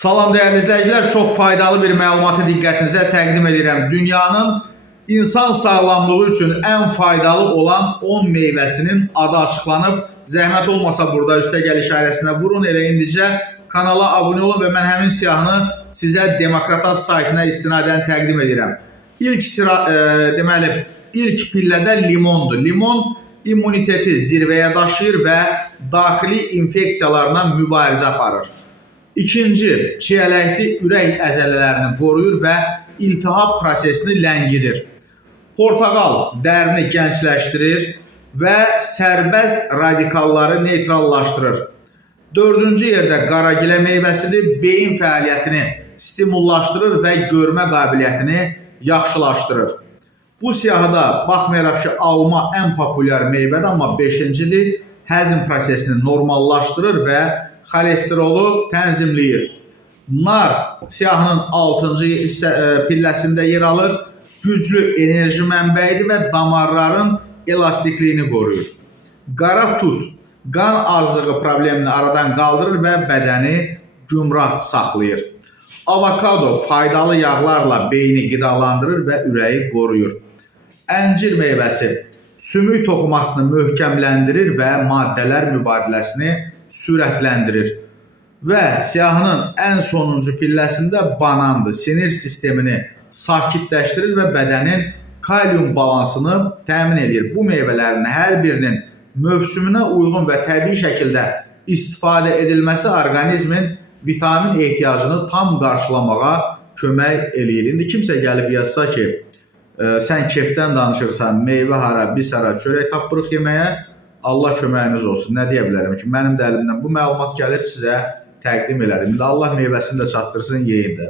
Salam dəyərli izləyicilər, çox faydalı bir məlumatı diqqətinizə təqdim edirəm. Dünyanın insan sağlamlığı üçün ən faydalı olan 10 meyvəsinin adı açıqlanıb. Zəhmət olmasa burada üstəgəl işarəsinə vurun, elə indicə kanala abunə olun və mən həmin siyahını sizə Demokratas saytına istinadən təqdim edirəm. İlk pillədə limondur. Limon immuniteti zirvəyə daşıyır və daxili infeksiyalarla mübarizə aparır. İkinci, çiyələkli ürək əzələlərini qoruyur və iltihab prosesini ləngidir. Portağal dərini gəncləşdirir və sərbəst radikalları neytrallaşdırır. Dördüncü yerdə qaragilə meyvəsidir, beyin fəaliyyətini stimullaşdırır və görmə qabiliyyətini yaxşılaşdırır. Bu siyahıda baxmayaraq ki, alma ən populyar meyvədir, amma 5-cidir, həzm prosesini normallaşdırır və xolesterolu tənzimləyir. Nar siyahının 6-cı pilləsində yer alır, güclü enerji mənbəyidir və damarların elastikliyini qoruyur. Qara tut qan azlığı problemini aradan qaldırır və bədəni gümrah saxlayır. Avokado faydalı yağlarla beyni qidalandırır və ürəyi qoruyur. Əncir meyvəsi sümük toxumasını möhkəmləndirir və maddələr mübadiləsini sürətləndirir. Və siyahının ən sonuncu pilləsində banandır. Sinir sistemini sakitləşdirir və bədənin kalium balansını təmin edir. Bu meyvələrin hər birinin mövsümünə uyğun və təbii şəkildə istifadə edilməsi orqanizmin vitamin ehtiyacını tam qarşılamağa kömək eləyir. İndi kimsə gəlib yazsa ki, sən kefdən danışırsan, meyvə hara, biz hara, çörək tapırıq yeməyə, Allah köməyiniz olsun. Nə deyə bilərəm ki, mənim də əlimdən bu məlumat gəlir, sizə təqdim elərim. İndi Allah meyvəsini də çatdırsın, yeyin də.